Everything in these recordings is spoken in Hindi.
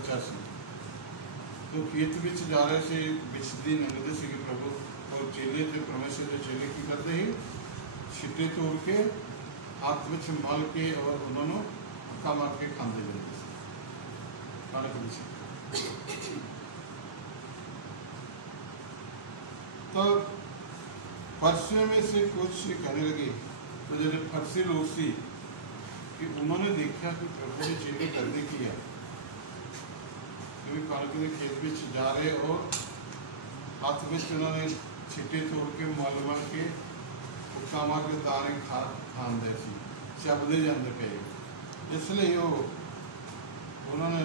बच्चा सी तो खेत में जा रहे थे, बिछदी लंघते थे प्रभु और चेले थे, परमेश्वर के चेले की करते ही छिट्टे तोड़ के हाथ में संभाल के और उन्होंने हक्का मार के खाते जाते थे कणक बिछी। तो फरसियों में से कुछ कहने लगे, तो जब फरसी लोग सी कि उन्होंने देखा कि प्रभु ने चेले करने किया, क्योंकि कणक के खेत में जा रहे और हाथ में उन्होंने छिट्टे तोड़ के मल मल के हुक्का मार के दाने खाते सी चबदे जाते पे, इसलिए वो उन्होंने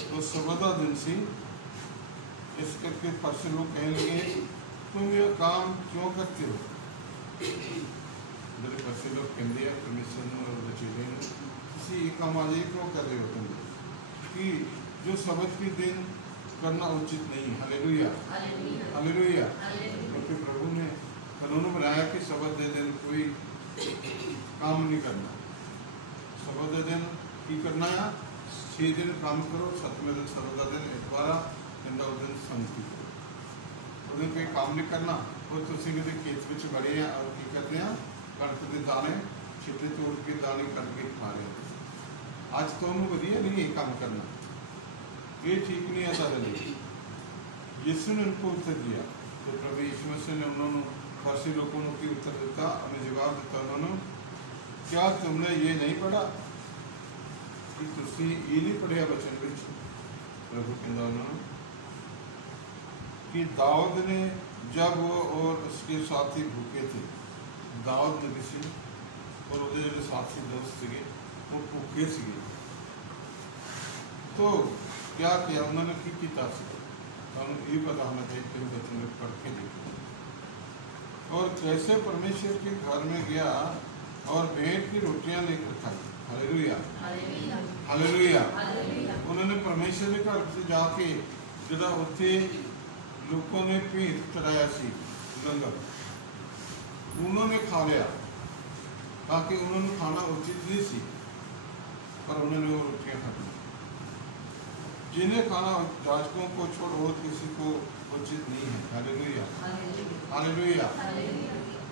तो सबदा दिन सी, इस करके फरसी लोग कहने लगे तुम ये काम क्यों करते हो। मेरे फरसी लोग कहते हैं परमेश्वर ने और चीजें किसी काम आज क्यों कर रहे हो तुम, कि जो सबत के दिन करना उचित नहीं। Hallelujah hallelujah. क्योंकि प्रभु ने कानून बनाया कि सबत दिन कोई काम नहीं करना, सबत दिन की करना है 6 दिन काम करो, 7वें दिन सबत दिन इतवारा दिन शांति करो, उस दिन कोई काम नहीं करना। और तुम कहते खेत में बड़े हैं और की करते हैं कणक के दाने छिट्टे तोड़ के दाने करके खा रहे हैं। आज तो हमें वधिया नहीं है काम करना, ये ठीक नहीं आता है। यीशु ने उनको उत्तर दिया, तो प्रभु यीशु मसीह ने उन्होंने फरसी लोगों को उत्तर देता, हमें जवाब देता उन्होंने, क्या तुमने ये नहीं पढ़ा कि तुसी ये नहीं पढ़िया वचन विच प्रभु कहता उन्होंने कि दाऊद ने जब वो और उसके साथी भूखे थे, दाऊद नबी सी और वो जो साथी दोस्त थे वो भूखे थे, तो क्या किया उन्होंने की किताब से ये पता होना चाहिए कि बच्चों ने पढ़ के देखा, और कैसे परमेश्वर के घर में गया और भेंट की रोटियां लेकर खाई। Hallelujah hallelujah. उन्होंने परमेश्वर के घर से जाके जरा उत्थे लोगों ने भीख चढ़ाया सी लंगर, उन्होंने खा लिया, ताकि उन्होंने खाना उचित नहीं सी, पर उन्होंने वो रोटियां खा ली। जिन्हें खाना याजकों को छोड़ और किसी को उचित नहीं है। Hallelujah hallelujah.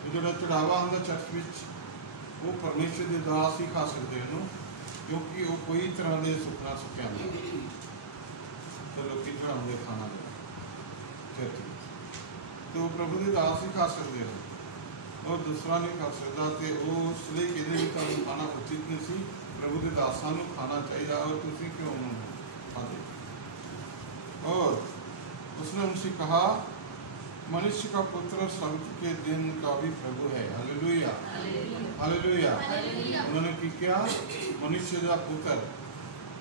जो चढ़ावा आंदा चर्च में वो परमेश्वर के दास ही खा सकते हैं, क्योंकि वो कोई तरह के सुखना सुखिया नहीं, तो लोग चढ़ाते खाना चर्च में, तो प्रभु के दास ही खा सकते हैं और दूसरा नहीं खा सकता। तो उसलिए कहते खाना उचित नहीं सी, प्रभु के दासा को खाना चाहिए, और तुम क्यों उन्होंने खाते। और उसने उनसे कहा, मनुष्य का पुत्र सबत के दिन का भी प्रभु है। Hallelujah hallelujah. उन्होंने की क्या, मनुष्य का पुत्र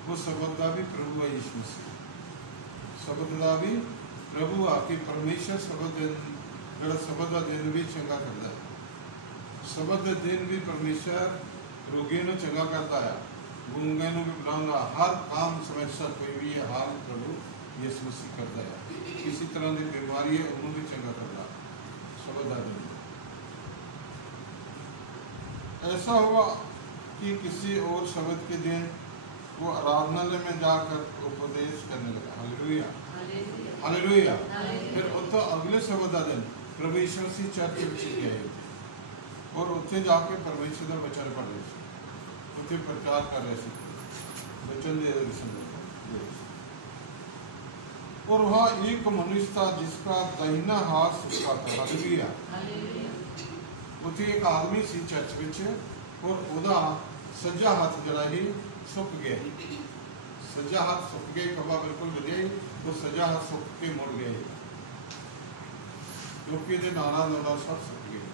वो सबत का भी प्रभु है। यीशु मसीह सबत का भी प्रभु आके परमेश्वर सबत दिन जरा सबत का दिन भी चंगा करता है, सबत दिन भी परमेश्वर रोगी ने चंगा करता है, गूंगे भी बुलाऊंगा, हर काम समस्या कोई भी हाल प्रभु यीशु मसीह करता है। किसी तरह की बीमारी है उन्होंने भी चंगा करता सबत का दिन। ऐसा हुआ कि किसी और शब्द के दिन वो आराधनालय में जाकर उपदेश करने लगा। Hallelujah hallelujah. फिर तो अगले शब्द का दिन प्रभु यीशु मसीह चर्च में गए और उत्थे जाके परमेश्वर का वचन पढ़ रहे थे, उत्थे प्रचार कर रहे थे, वचन दे रहे थे। और वहाँ एक मनुष्य था जिसका दाहिना हाथ सूखा था। हालेलुया। उत्थे एक आदमी सी चर्च में और उदा सज्जा हाथ जरा ही सुक गया, सज्जा हाथ सुक गया, खब्बा बिल्कुल वधिया, तो सज्जा हाथ सुक के मुड़ गया, क्योंकि नाड़ा नोड़ा सब सुक गए,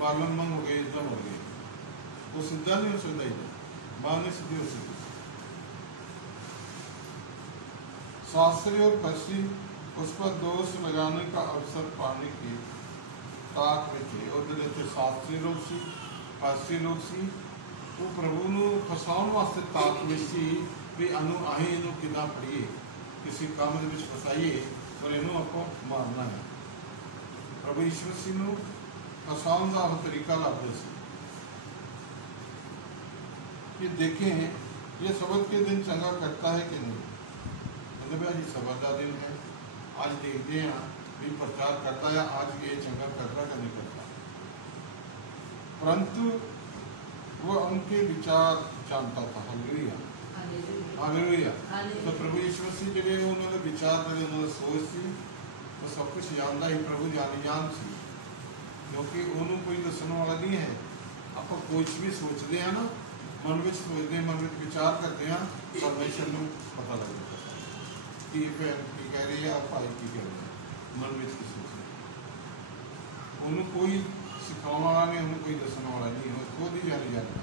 बालन मंग हो गए, एकदम हो गए, वो सीधा नहीं हो सकता, ही बाल नहीं सीधी हो सकती। शास्त्री और फरीसी उस पर दोष लगाने का अवसर पाने की ताक में थे, और जो शास्त्री लोग सी फरीसी लोग सी वो प्रभु ਨੂੰ ਫਸਾਉਣ वास्ते ताक में सी भी अनु आए इनू किदा पढ़िए, किसी काम के फसाइए और इनू आपको मारना है। प्रभु यीशु मसीह ਨੂੰ फसाਉਣ का तरीका लाते सी कि देखें ये सबत के दिन चंगा करता है कि नहीं? मतलब यार ये सबत का दिन है, आज देखते हैं भी प्रचार करता है, आज ये चंगा करता कि नहीं करता। परंतु वो उनके विचार जानता था। Hallelujah, hallelujah. तो प्रभु यीशु मसीह ਜਿਹੜੇ ਉਹਨਾਂ ਦੇ ਵਿਚਾਰ ਜਿਹੜੇ ਉਹਨਾਂ ਦੀ ਸੋਚ ਸੀ ਉਹ ਸਭ ਕੁਝ ਜਾਣਦਾ ਹੀ। ਪ੍ਰਭु ਜਾਣ ਸੀ, ਕਿਉਂਕਿ ਉਹਨੂੰ ਕੋਈ ਦੱਸਣ ਵਾਲਾ ਨਹੀਂ ਹੈ। ਆਪਾਂ ਕੁਝ ਵੀ ਸੋਚਦੇ ਹਾਂ ਨਾ, ਮਨ ਵਿੱਚ ਸੋਚਦੇ ਹਾਂ, ਮਨ ਵਿੱਚ ਵਿਚਾਰ ਕਰਦੇ ਹਾਂ, ਪਰਮੇਸ਼ਰ ਨੂੰ ਪਤਾ ਲੱਗ ਜਾਂਦਾ ਕੀ ਕਹਿ ਰਹੀ ਆ, ਭਾਈ ਕੀ ਕਹਿ ਰਿਹਾ, ਮਨ ਵਿੱਚ ਕੀ ਸੋਚ ਰਿਹਾ। ਉਹਨੂੰ ਕੋਈ ਸਿਖਾਉਣ वाला नहीं, ਉਹਨੂੰ ਕੋਈ ਦੱਸਣ वाला नहीं, खुद ही जानी जाता।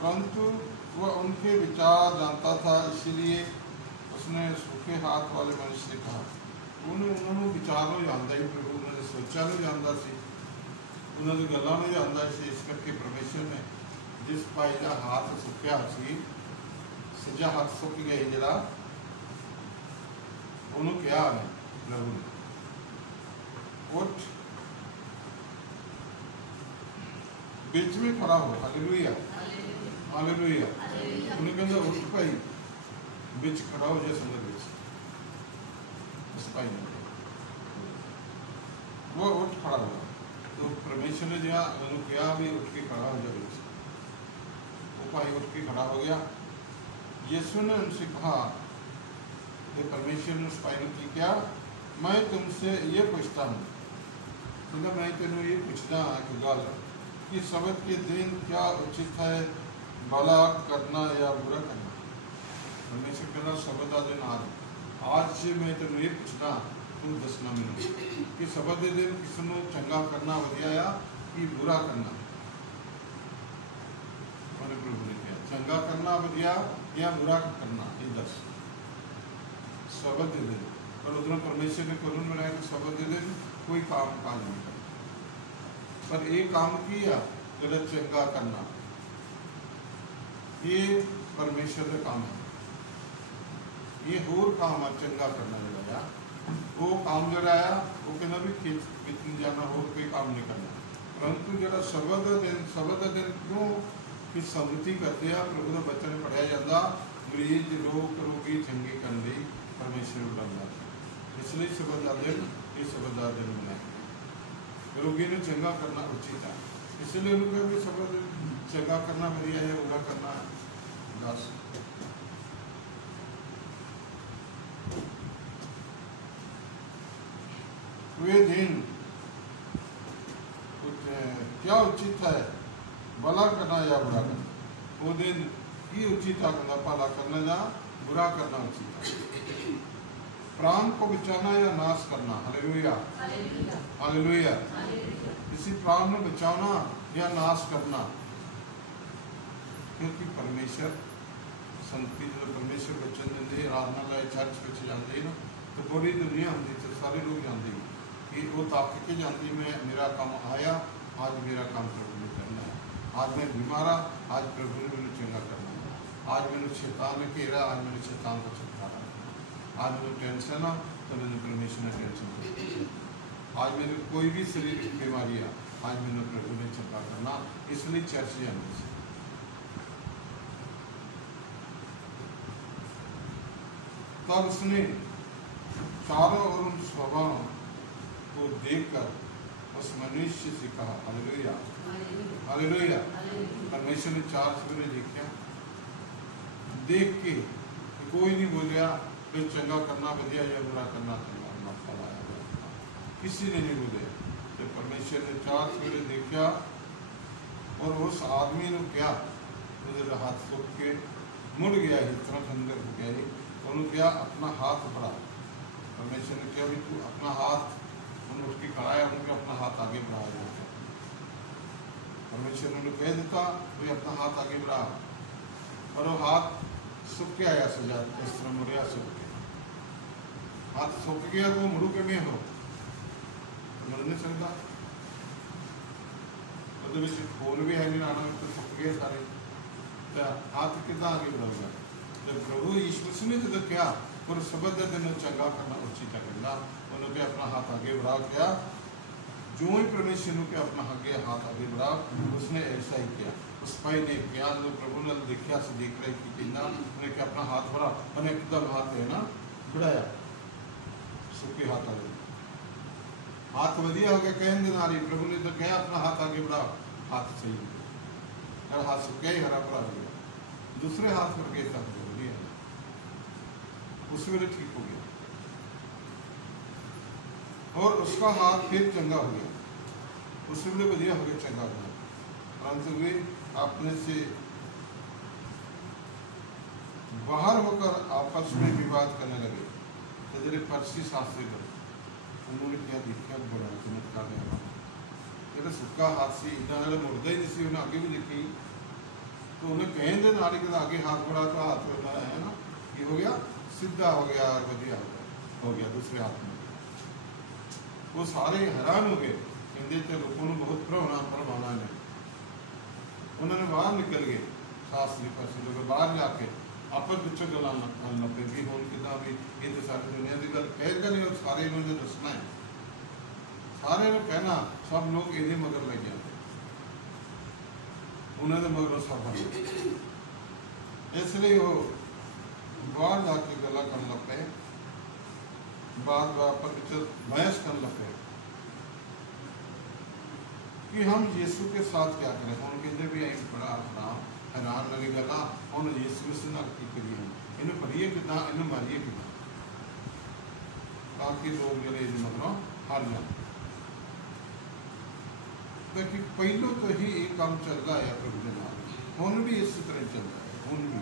परंतु वह उनके विचार जानता था, इसलिए उसने सूखे हाथ वाले मनुष्य से कहा। उन्होंने विचार में जानता ही, प्रभु उन्होंने सोचा में जानता सी, उन्होंने गल्लां में जानता सी। इस करके परमेश्वर ने जिस भाई का हाथ सुक्या सी, सज्जा हाथ सुक गया जरा, उन्होंने क्या है प्रभु ने, उठ बीच में खड़ा हो। Hallelujah, hallelujah. उन्हें कहता उठ भाई, बीच खड़ा हो जा, संगत बीच। उस भाई ने वो उठ खड़ा हुआ, तो परमेश्वर ने जहाँ उन्होंने किया भी उठ के खड़ा हो जा बीच। वो भाई उठ के खड़ा हो गया। यीशु ने उनसे कहा, तो परमेश्वर ने उस भाई ने की क्या, मैं तुमसे ये पूछता हूँ, तो मैं तेनों ये पूछना कि गल कि सबत के दिन क्या उचित है, भला करना या बुरा करना? परमेश्वर कहना सबत का दिन आज से मैं तेनों ये पूछना, तू दसना मैनू कि सबत के दिन किसनों चंगा करना वधिया या कि बुरा करना? मैंने प्रभु ने कहा चंगा करना वधिया या बुरा करना, ये दस। सबत के दिन पर उधर परमेश्वर ने कानून बनाया कि सबत के दिन कोई काम काज नहीं करना, पर एक काम किया जो चंगा करना, ये परमेश्वर का काम है। ये होर काम है चंगा करना जरा, वो काम जरा आया वो कहना भी खेत कितनी जाना, होर कोई काम नहीं करना। परंतु जरा सबत का दिन क्यों कि संगति करते हैं, प्रभु का बच्चन पढ़ाया जाता, मरीज लोग रोगी चंगे करने परमेश्वर बुलाता, इसलिए सबत का दिन ये सबत का दिन बनाया। रोगी ने चंगा करना उचित है, इसलिए उन्होंने भी सबत चंगा करना बढ़िया है, बुरा करना दस। वे दिन क्या उचित है, भला करना या बुरा करना? वो दिन की उचित है, भला करना या बुरा करना उचित है? प्राण को बचाना या नाश करना? Hallelujah, hallelujah. किसी प्राण को बचाना या नाश करना, क्योंकि परमेश्वर संगति जो परमेश्वर बच्चन देंगे, आराधनालय चर्च में जाते ना, तो बड़ी दुनिया होती, तो सारे लोग जानते कि वो ताक के जानती मैं मेरा काम आया, आज मेरा काम प्रभु ने करना है। आज मैं बीमार, आज प्रभु ने मैंने चंगा करना है। आज मैंने शैतान ने घेरा, आज मैंने शैतान को छुटकारा। आज मुझे टेंशन आ तो मैंने परमेश्वर ने टेंशन की। आज मेरे कोई भी शरीर की बीमारी है, आज मैंने प्रभु ने चंगा करना, इसलिए चर्च जाने से। तब उसने चारों ओर उन स्वभाव को देखकर उस मनुष्य से कहा, हालेलुया, हालेलुया। परमेश्वर ने चार सवेरे देखा, देख के कोई नहीं बोलिया कि चंगा करना बढ़िया या बुरा करना फल आया, किसी ने नहीं बोले। तो परमेश्वर ने चार सवेरे देखा और उस आदमी ने क्या उधर हाथ सूख के मुड़ गया, इस तरह अंदर हो गया, उन्होंने क्या अपना हाथ बढ़ा। परमेश्वर ने क्या भी तू अपना हाथ, उन्होंने उठ के खड़ा है, उन्होंने अपना हाथ आगे बढ़ाया जाता। परमेश्वर ने कह देता तो अपना हाथ आगे बढ़ा, और वो हाथ सूख के आया सजा, इस तरह मुड़िया सूख के हाथ सूख गया, तो मुड़ू के में हो मुड़ नहीं सकता, मतलब खून भी है नहीं आना, तो सूख गए सारे, तो हाथ कितना आगे बढ़ाऊंगा? जब प्रभु यीशु ने तो क्या और सबत दिन चंगा करना उचित करना, उन्होंने अपना हाथ आगे बढ़ा क्या, जो ही परमेश्वर ने अपना आगे हाथ आगे बढ़ा, उसने ऐसा ही किया। उस भाई ने क्या प्रभु ने देखा से देख रहे कि किन्ना उन्हें क्या अपना हाथ बढ़ा उन्हें एकदम हाथ है ना बढ़ाया सुखे हाथ आगे हाथ वधिया हो गया कहन दिन आ रही प्रभु ने तो कहा अपना हाथ आगे बढ़ा हाथ सही हो गया हाथ सुखा ही हरा भरा हो गया दूसरे हाथ पर गए था वधिया उस वेले ठीक हो गया और उसका हाथ फिर चंगा हो गया उस वेले वधिया हो गया चंगा हो गया परंतु वे अपने से बाहर होकर आपस में विवाद करने लगे तो जरे फर्सी शास्त्री कर उन्होंने क्या देखा बड़ा चमत्कार है सुखा हाथ से इतना मुड़ता ही नहीं सी उन्हें आगे भी देखी तो उन्हें कहें दे नारी के आगे हाथ बढ़ा तो हाथ होता है ना ये हो गया सीधा हो गया और बढ़िया हो गया दूसरे हाथ में वो सारे हैरान हो गए कहते थे लोगों ने बहुत प्रभावना है उन्होंने बाहर निकल गए शास्त्री पास लोग बाहर जाके आपस पिछों गल लगे भी हूँ कि भी ये तो सारी दुनिया की गल कह नहीं और सारे इन्होंने दसना है सारे ने कहना सब लोग ये मगर लग जाते उन्होंने मगरों सब इसलिए वो बाहर जाके गला कर लग पे बात पर पिछले बहस कर लग पे कि हम यीशु के साथ क्या करें हम कहते भी बड़ा हैरान लगे गला हम यीशु से ना की करिए इन्हें पढ़िए कितना इन्हें मारिए कितना बाकी लोग जरे मगरों हार जाए क्योंकि पहलों तो ही एक काम चल रहा है प्रभु के नाम हम भी इसी तरह चल रहा है हम भी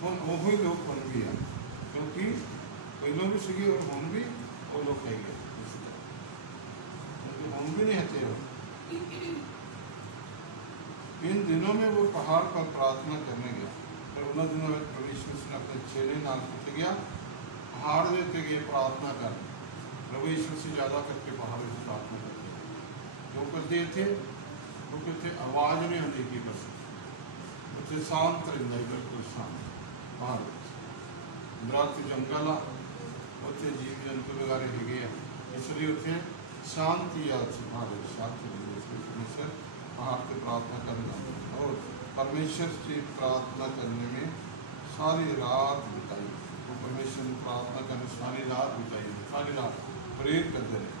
हम वही लोग हम भी है क्योंकि पहलों भी सीखे और हम भी वो लोग कह गए हम भी नहीं हटे इन दिनों में वो पहाड़ पर प्रार्थना करने गया और उन दिनों में प्रभु यीशु ने अपने चेले नाम करते गया पहाड़ देते गए प्रार्थना कर प्रभु यीशु से ज़्यादा करके पहाड़ से प्रार्थना करते जो करते थे वो कहते आवाज़ नहीं आती की बस उसे शांत रहता बिल्कुल शांत पहाड़ दरख्त जंगल उत्थे जीव जंतु वगैरह है इसलिए उत्थे शांति आ पहाड़ शांति पहाड़ पे प्रार्थना करना और परमेश्वर से प्रार्थना करने में सारी रात बिताई वो परमेश्वर से प्रार्थना करने सारी रात बिताई सारी रात प्रेर करते रहे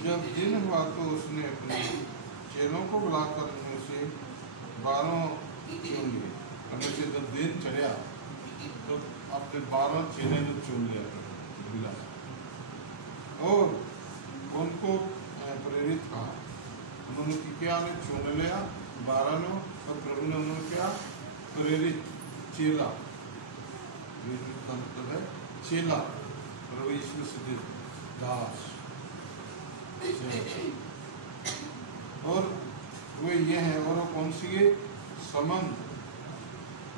जब दिन हुआ तो उसने अपने चेलों को बुलाकर उनमें से 12 चुन लिए उनमें से जब दिन चढ़ा तो अपने 12 चेले ने चुन लिया और उनको प्रेरित कहा उन्होंने क्या ने चुन लिया 12 ने और प्रभु ने उन्होंने क्या प्रेरित चेला मतलब है चेला प्रभु यीशु से दास और वे ये हैं और वो कौन सी है समन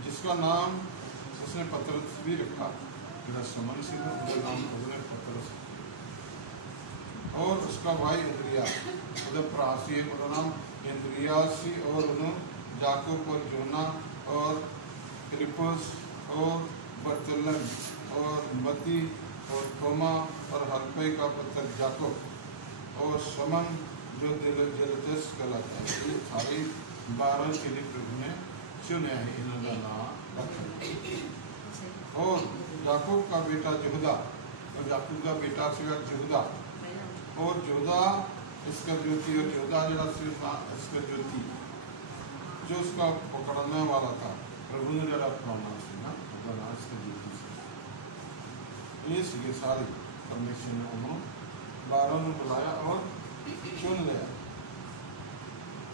जिसका नाम उसने पतरस भी रखा मेरा समन से नाम उसने पतरस और उसका भाई इंद्रिया मतलब प्रासी है उसका नाम इंद्रियासी और उन्होंने जाकोब और जोना और फिलिपस और बर्तलन और मती और थोमा और हल्फे का पुत्र जाकोब और समन जो जलदस कहलाता है ये सारे 12 चेले प्रभु ने चुने हैं इन्होंने नाम रखा और याकूब का बेटा यहूदा और याकूब का बेटा से यहूदा और जोधा इसका ज्योति और जोधा जरा सिर्फ इसका ज्योति जो उसका पकड़ने वाला था प्रभु ने जरा अपना नाम सुना बना इसका ज्योति से ये सारे परमेश्वर ने उन्होंने 12 ने बुलाया और चुन लिया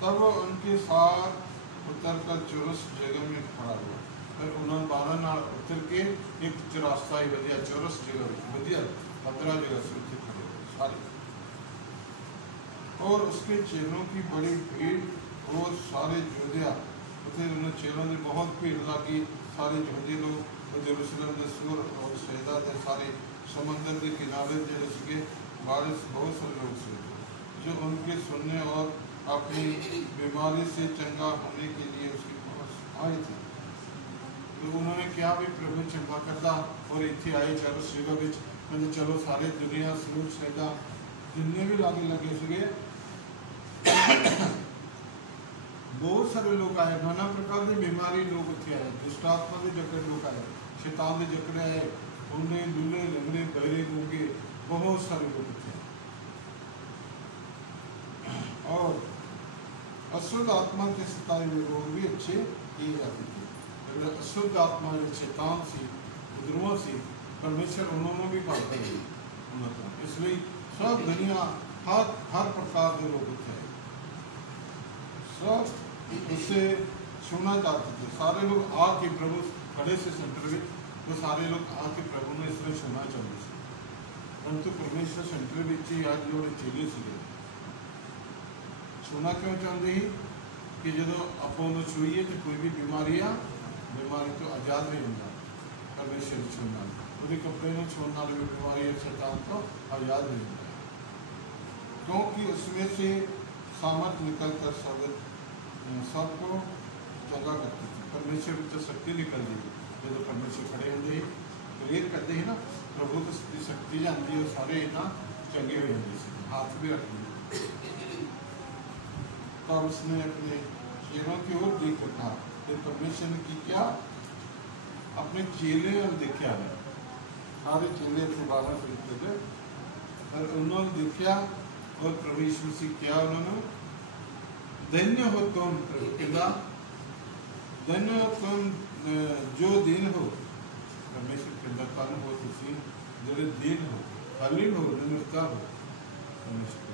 तब उनके साथ उतर कर चौरस जगह में खड़ा हुआ फिर उन्होंने 12 नाल उतर के एक चौरास्ता ही बढ़िया चौरस जगह बढ़िया 15 जगह से उतर खड़े सारे और उसके चेलों की बड़ी भीड़ और सारे जोधिया उन्हें चेलों ने बहुत भीड़ लगी सारे जोधे लोग जेरूसलम के सूर और सैदा के सारे समंदर के किनारे जैसे बारिश बहुत सारे लोग से जो उनके सुनने और अपनी बीमारी से चंगा होने के लिए उसके पास आए थे तो उन्होंने क्या भी प्रभु चंगा करता और इतने आए चलो सेवा में चलो सारे दुनिया सूर सैदा जिन्हें भी लागे लगे सके बहुत सारे लोग आए, नाना प्रकार की बीमारी लोग उत्थे आए, दुष्ट आत्मा के जकड़े लोग आए, शैतान के जकड़े आए, उन्हें लूले लंगड़े बहरे गूंगे बहुत सारे लोग उत्थे आए। और अशुद्ध आत्मा के सताए हुए लोग भी अच्छे किए जाते थे। अगर अशुद्ध आत्मा जो शैतान सी ध्रुव सी परमेश्वर उन्होंने भी पाता है, इसलिए सब दुनिया हर प्रकार के लोग उत्थे आए, सब उससे सुनना चाहते थे। सारे लोग आके प्रभु खड़े से सेंटर में, तो सारे लोग आके प्रभु ने इसमें सुनना चाहते थे, परंतु परमेश्वर सेंटर में ही आज जो चेले से सुनना क्यों चाहते ही कि जो आपो छूईए तो कोई भी बीमारी तो आजाद नहीं होता। परमेश्वर छूना वो कपड़े में छोड़ना भी बीमारी शैतान तो आजाद नहीं होता, क्योंकि उसमें से सामर्थ निकल कर सबको जगह करती थी। परमेश्वर तो शक्ति निकल गई, जो परमेश्वर खड़े होंगे प्रेयर करते हैं ना, प्रभु की शक्ति जाती है, सारे इतना चंगे हो जाते, हाथ भी रखते। तो उसने अपने चेलों की ओर देख कर कहा, परमेश्वर ने की क्या, अपने चेले और देखा है, सारे चेले से 12 से थे, और उन्होंने देखा और प्रभु यीशु से क्या उन्होंने, धन्य हो तुम प्रभु कहना, धन्य हो तुम जो दिन हो, परमेश्वर कहना तन हो तुसी जो दिन हो, हलील हो, निर्मलता हो परमेश्वर,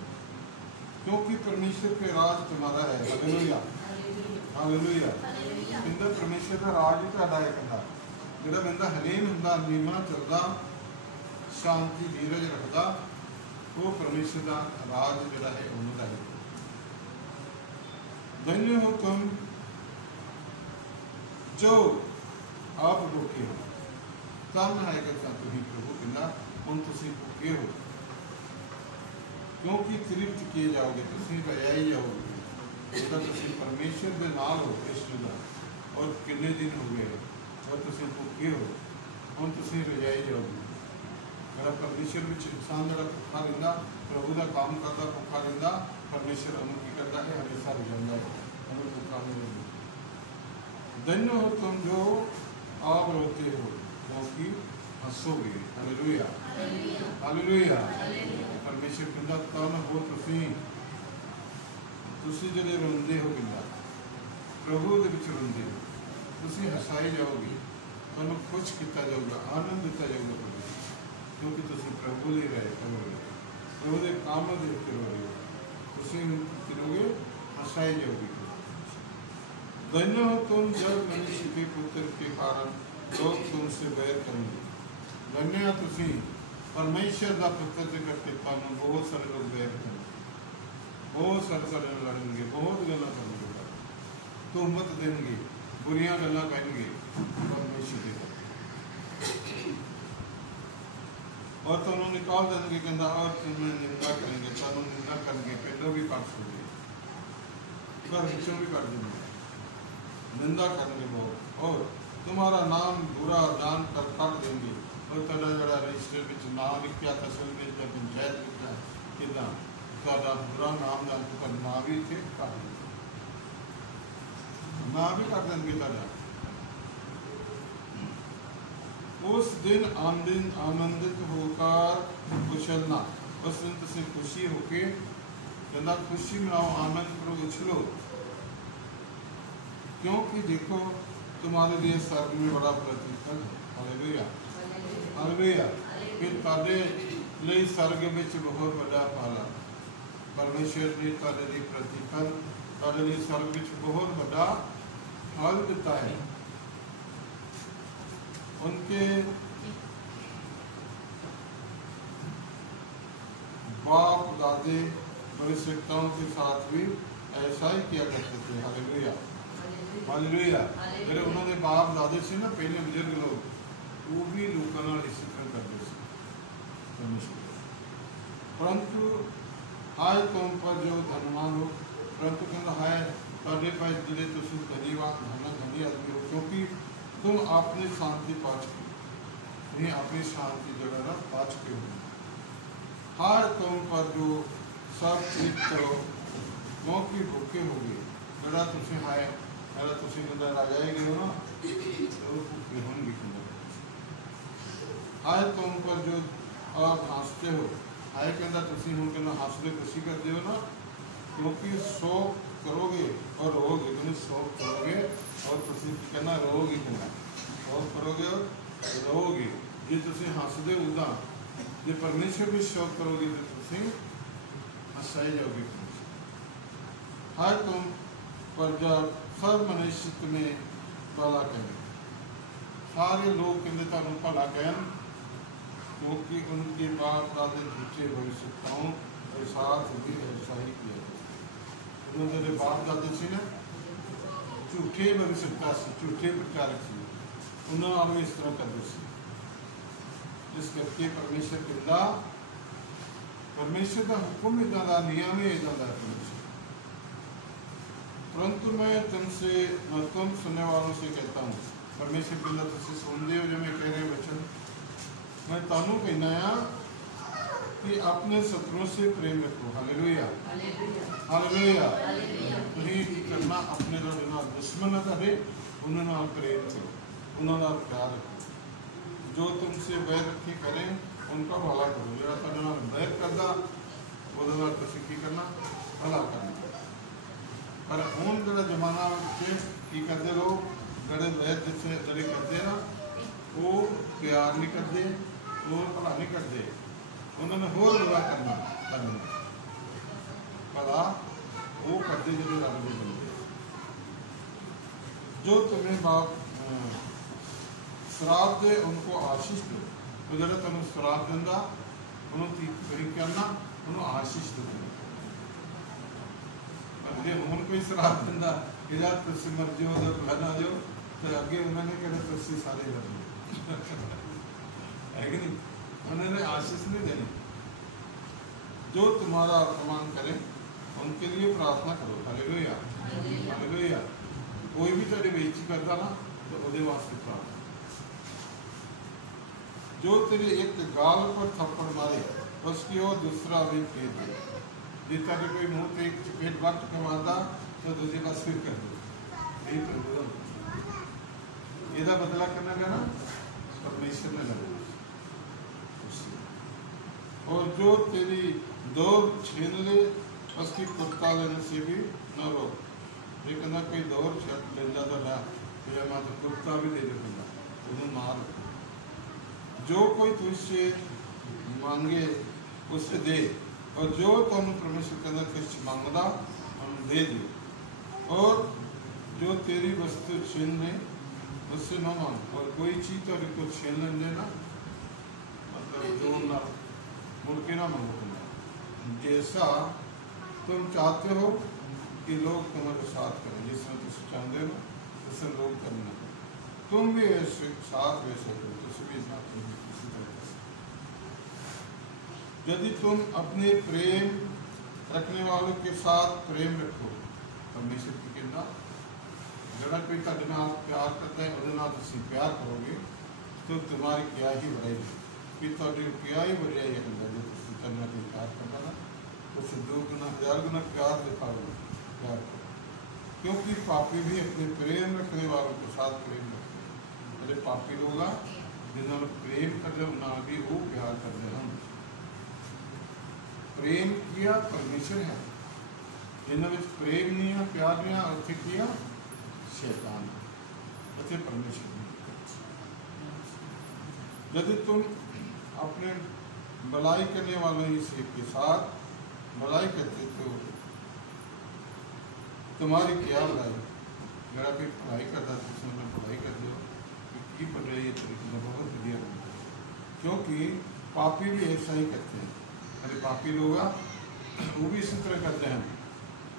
क्योंकि परमेश्वर के राज तुम्हारा है। Hallelujah hallelujah. कहता परमेश्वर का राज ही तुहाडा है, कहता जिहड़ा बंदा हलील हुंदा, नीमा चलदा, शांति धीरज रखदा, वो परमेश्वर का राज जिहड़ा है उन्होंने है। धन्य हो तुम जो आप भूखे हो, तन है कहता तुम प्रभु कहना हम तुम भूखे हो, क्योंकि तृप्त किए जाओगे, तुम रजाई जाओगे, तुम परमेश्वर के नाल हो कृष्ण का, और कितने दिन हो गए और तुम भूखे हो, हम तुम रजाई जाओगे। मेरा परमेश्वर में इंसान जरा भुखा रहा, प्रभु का काम करता भुखा रहा, परमेश्वर हमें की करता है, हमेशा रजाता है, हमें भुखा नहीं रहता। धन्य हो तुम जो आप रोते हो, क्योंकि हंसोगे। Hallelujah hallelujah. परमेश्वर कहता तन हो तुसी जिहड़े रोंदे हो, कहता प्रभु दे विच रोंदे हो, तुसी हसाए जाओगे, तुहानूं खुश किया जाऊगा, आनंद दिता जाऊगा, क्योंकि तुसी प्रभु ले रहे करोगे, प्रभु के काम देख करोगे, तुसी करोगे हसाए जाओगे। धन्य हो तुम जब मनुष्य के पुत्र के कारण लोग तुमसे बैर करेंगे। धन्य हो तुसी परमेश्वर का पुत्र के करके तुहानूं बहुत सारे लोग बैर करेंगे, बहुत सारे लड़ेंगे, बहुत गल्लां करेंगे, तुहमत देंगे, बुरियां गल्लां कहेंगे परमेश्वर के, और तुहानूं निकाल देंगे, कहता और तुम्हें निंदा करेंगे, तुहानूं निंदा करेंगे, पेटों भी काट देंगे, घर विचों भी काट देंगे, निंदा करेंगे बहुत, और तुम्हारा नाम बुरा जान कर काट देंगे, और तुहाडा जिहड़ा रजिस्टर विच नाम लिखिया, तहसील विच पंचायत लिखिया, किदां तुहाडा बुरा नाम जान के नाम भी इत्थे काट देंगे, नाम भी काट देंगे तुहाडा। उस दिन आनंदित होकर उछलना, उस दिन तुम खुशी होके कहना खुशी मनाओ, आनंद करो, उछलो, क्योंकि देखो तुम्हारे लिए स्वर्ग में बड़ा प्रतिफल है। Hallelujah hallelujah. कि तुहाडे लिए स्वर्ग में बहुत बड़ा फल है, परमेश्वर ने तुहाडे लिए प्रतिफल, तुहाडे लिए स्वर्ग में बहुत बड़ा फल दिता है। उनके बाप दादे भविष्यवक्ताओं के साथ भी ऐसा ही किया करते थे। Hallelujah hallelujah. मेरे उन्होंने बाप दादे से ना पहले बुजुर्ग लोग, वो भी लोगों इसी तरह करते थे, परंतु हाय तुम पर जो धनवान हो, परंतु कहना हाय तुहाडे पास जिहड़े तुसीं धनीवान धनी आदमी हो, क्योंकि तुम अपनी शांति पा चुके, तुम्हें अपनी शांति जो है ना पा चुके हो। हाय तुम पर जो सब ठीक करो, क्योंकि भूखे होगे जरा तुम हाय अगर तुम कहता राजा गए हो ना तो भूखे होंगे हाय तुम पर जो आप हंसते हो हाय कहता तुम हूँ कहना हंसते खुशी करते हो ना क्योंकि शोक करोगे और रोगे तुम शोक करोगे और तुम कहना रोगे कहना शोक करोगे और रोगे जो तुम हंसते उदा जो परमेश्वर भी शोक करोगे तो तुम हंसाए जाओगे हर तुम पर जब सब मनुष्य तुम्हें भला कहें सारे लोग कहते तुम भला कहन क्योंकि उनके बाप दादे झूठे भविष्यताओं और साथ भी ऐसा ही किया उन्होंने बाप दादे से ना झूठे भविष्यता से झूठे प्रचारक से उन्होंने इस तरह करते से इस करके परमेश्वर कहता परमेश्वर का हुक्म इदा का नियम ही इदा का परमेश्वर परंतु मैं तुमसे तुम सुनने वालों से कहता हूँ परमेश्वर कहता तुम सुनते हो जो मैं कह रहे वचन मैं तानू कहना कि अपने शत्रुओं से प्रेम रखो हालेलुया हालेलुया तुम करना अपने दुश्मन करे उन्होंने प्रेम करो उन्होंने प्यार रखो जो तुमसे बैर रखी करें उनका भला करो जो तुम बैर करता वो तुम की करना भला करना पर हूँ जो जमाना की करते लोग जड़े बैर जिससे जड़े करते ना वो प्यार नहीं करते वो भला नहीं करते उन्होंने होर बुरा करना भला वो करते जो रब के बंदे जो तुम्हें बाप शराब दे उनको आशीष दो तो जो तुम शराब देंदा उन्होंने करी करना उन्होंने आशीष दो जो हूँ कोई शराब देंदा इधर तुम मर जाओ तो भला जो तो अगे उन्होंने कहना तुम सारे कर है कि नहीं उन्होंने आशीष नहीं देनी जो तुम्हारा अपमान करें उनके लिए प्रार्थना करो हालेलुया हालेलुया कोई भी तेरी बेइज्जती करता ना तो उहदे वास्ते प्रार्थना जो तेरे एक गाल पर थप्पड़ मारे उसकी और दूसरा भी फेर दे जितना कि कोई मुंह पे चपेट वक्त के मारता तो दूसरे का सिर कर दो यही प्रभु ਇਹਦਾ बदला करना का ना परमेश्वर ने लगा और जो तेरी दौड़ छीन ले उसकी कुत्ता लेने से भी न रोक ये कहना कोई दौड़ लेना तो ना तो मैं तो कुत्ता भी दे देगा उन्हें मार जो कोई तुझसे मांगे उसे दे और जो तुम परमेश्वर के अंदर कुछ मांगदा हम दे दे और जो तेरी वस्तु छीन ले उससे न मांग और कोई चीज तो को छीन लेने ना मतलब जो ना मुड़ के ना मांगो जैसा तुम चाहते हो कि लोग तुम्हारे साथ करें जिसमें तुम चाहते हो उससे लोग करना तुम भी ऐसे साथ वैसे करो तुम भी साथ किसी तरह यदि तुम अपने प्रेम रखने वालों के साथ प्रेम रखो परमेश्वर की कहना जरा कोई तुहाडे नाल प्यार करता है उहदे नाल तुसीं प्यार करोगे तो तुम्हारी क्या ही बढ़ाई कि तुहाडी क्या ही बढ़ाई है जो तुसीं करना कोई प्यार करता ना तो 2 गुना 1000 गुना प्यार दिखाओगे प्यार करो क्योंकि पापी भी अपने प्रेम रखने वालों के साथ प्रेम रखते हैं अरे पापी लोग जिन्होंने प्रेम करते उन्होंने भी वो प्यार करते हैं प्रेम किया परमेश्वर है जिन्होंने प्रेम नहीं है प्यार नहीं है अर्थ किया शैतान अच्छे परमेश्वर यदि तुम अपने भलाई करने वाले ही के साथ भलाई करते तो तुम्हारी क्या भलाई मेरा कोई पढ़ाई करता तो उसने पढ़ाई कर दो की पढ़ रही है तरीके बहुत बढ़िया क्योंकि पापी भी ऐसा ही करते हैं अरे पापी लोग वो भी इसी तरह करते हैं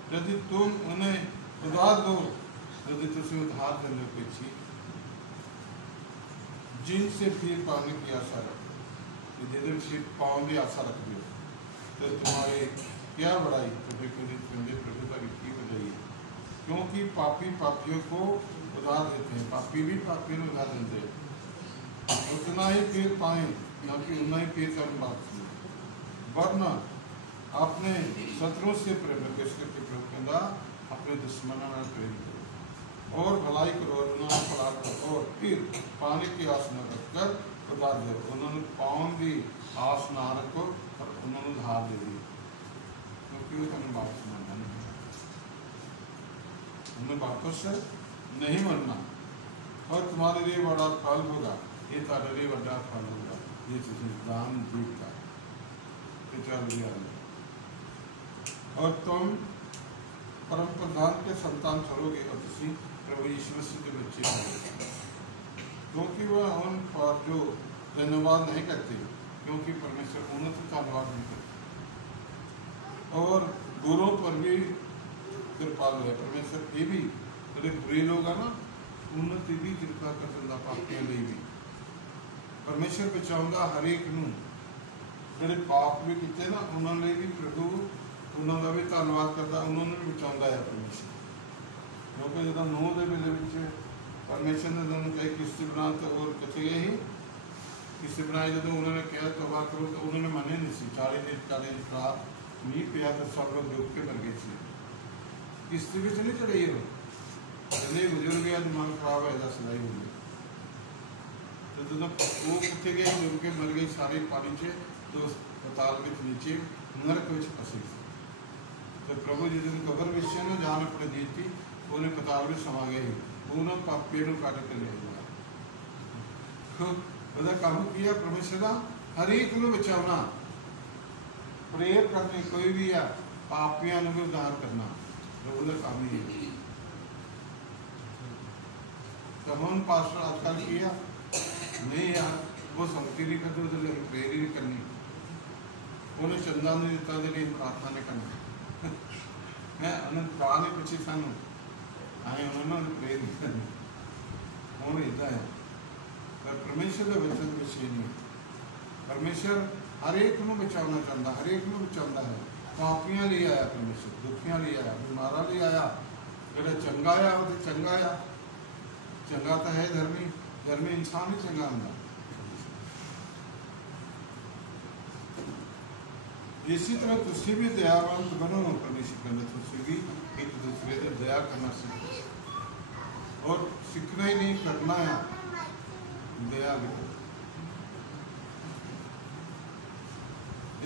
यदि तुम उन्हें उधार दो यदि तुम उधार देने कोई चीज जिनसे फिर पाने की आशा रखो जिधर फिर पाओ की आशा रख दो तो तुम्हारे क्या बढ़ाई कभी कभी प्रभुता की बजाई क्योंकि पापी पापियों को उधार देते हैं पापी भी पापी को उधार देते हैं उतना ही फिर पाए ना कि उतना ही फिर कर बात वरना अपने शत्रुओं से प्रेम प्रभु कहता अपने दुश्मनों में प्रेम करो और भलाई करो और उन्होंने भला करो और फिर पाने की आस न रखकर खुदा दे। उन्होंने पाँव की आस ना रखो और उन्होंने धार दे दी, क्योंकि वो तुम्हें वापस मानना नहीं, उन्हें वापस नहीं मानना। और तुम्हारे लिए बड़ा फल होगा, ये तुम्हारे लिए बड़ा फल होगा, ये दान जीत का चल दिया। और तुम परम प्रधान के संतान ठहरोगे और तुम प्रभु यीशु मसीह के बच्चे होंगे, क्योंकि वह उन पर जो धन्यवाद नहीं करते, क्योंकि परमेश्वर उन्हें तो धन्यवाद नहीं करते। और गुरुओं पर भी कृपालु है परमेश्वर, ये भी थोड़े बुरे लोग है ना, उन्नति भी कृपा कर दिंदा पापियों लिए भी। परमेश्वर बचाऊंगा हर एक नूं, ਜਿਹੜੇ ਪਾਪ भी किए ना उन्होंने भी प्रभु उन्होंने भी धन्यवाद करता, उन्होंने भी बचाता है परमेश्वर। क्योंकि जो नूह के वेले परमेश्वर ने उन्होंने कहा किस्ती बना, तो और कितने गए ही किस्ती बनाई, जो उन्होंने कहा तौबा करो तो उन्होंने मने नहीं सी। 40 दिन रात मीह पिया तो सब लोग डूब के मर गए थे। किस्ती में नहीं चढ़े हो, कहते बुजुर्ग या दिमाग खराब है सिलाई हो गई, तो जो वो कितने गए डूब के मर गए सारे पानी से, तो पताल में नीचे नरक में फंसे थे। तो प्रभु जी ने कबर विषय में जान अपने दी थी, उन्हें पताल में समा गए, उन्होंने पेड़ काट के ले गया। काम किया परमेश्वर का हर एक को बचाना, प्रेयर करनी, कोई भी आ पापियां भी उद्धार करना प्रभु का काम ही है। तो हम पास्टर आजकल किया नहीं यार, वो संगति नहीं करते, उधर प्रेयर ही नहीं करनी, उन्हें चंदा नहीं दिता दे लिए प्रार्थना नहीं करनी है, उन्हें कहा नहीं पूछी सानू आए, उन्होंने प्रेयर नहीं करनी, उन्हें इतना है। पर परमेश्वर का वचन विषय नहीं, परमेश्वर हर एक को बचाना चाहता, हर एक को बचाता है। पापियां ले आया परमेश्वर, दुखियां ले आया, बीमारा ले आया, जो चंगा आया वो तो चंगा आया, चंगा तो है धर्मी, धर्मी इंसान ही चंगा होंगे। इसी तरह तुम भी दयावंत बनो, परमेश्वर कहना तुम भी एक दूसरे से दया करना सीखो, और सीखना ही नहीं करना है दया भी।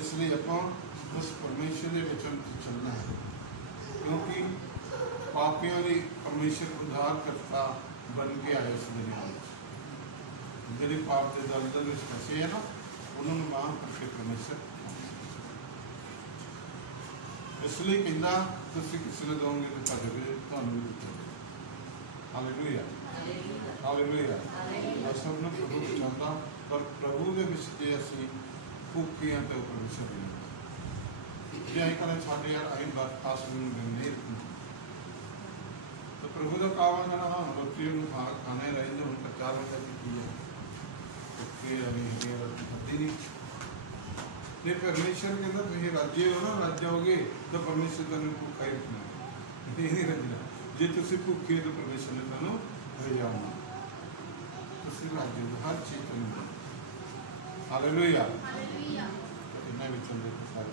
इसलिए अपन उस परमेश्वर के वचन से चलना है, क्योंकि पापियों ने परमेश्वर उद्धार करता बन के आए इस दुनिया में, जिन्हें पाप के दलदल में फंसे है ना, उन्होंने मांग करके परमेश्वर। इसलिए कहना तुम किसी ने दोगे तो तुहानू भी दिखाओगे। Hallelujah hallelujah. सब ने प्रभु चाहता, पर प्रभु के विच असीं भुखे हैं तो परमेश्वर नहीं, जे अं करें साढ़े यार अं बर्खास्त नहीं रखनी, तो प्रभु का कावा करना हम रोटी खाने रहेंगे, उनका 4 बजे की है रोटी खाती नहीं। ये परमेश्वर के अंदर तुम राज्य हो ना, राज्य होगे तो परमेश्वर तुम भूखा ही रखना, ये नहीं रखना। जे तुम भूखे तो परमेश्वर ने तुम भेजाऊंगा, तुम राज्य हो हर चीज तुम। हालेलुया। इन्हें भी चल रहे सारे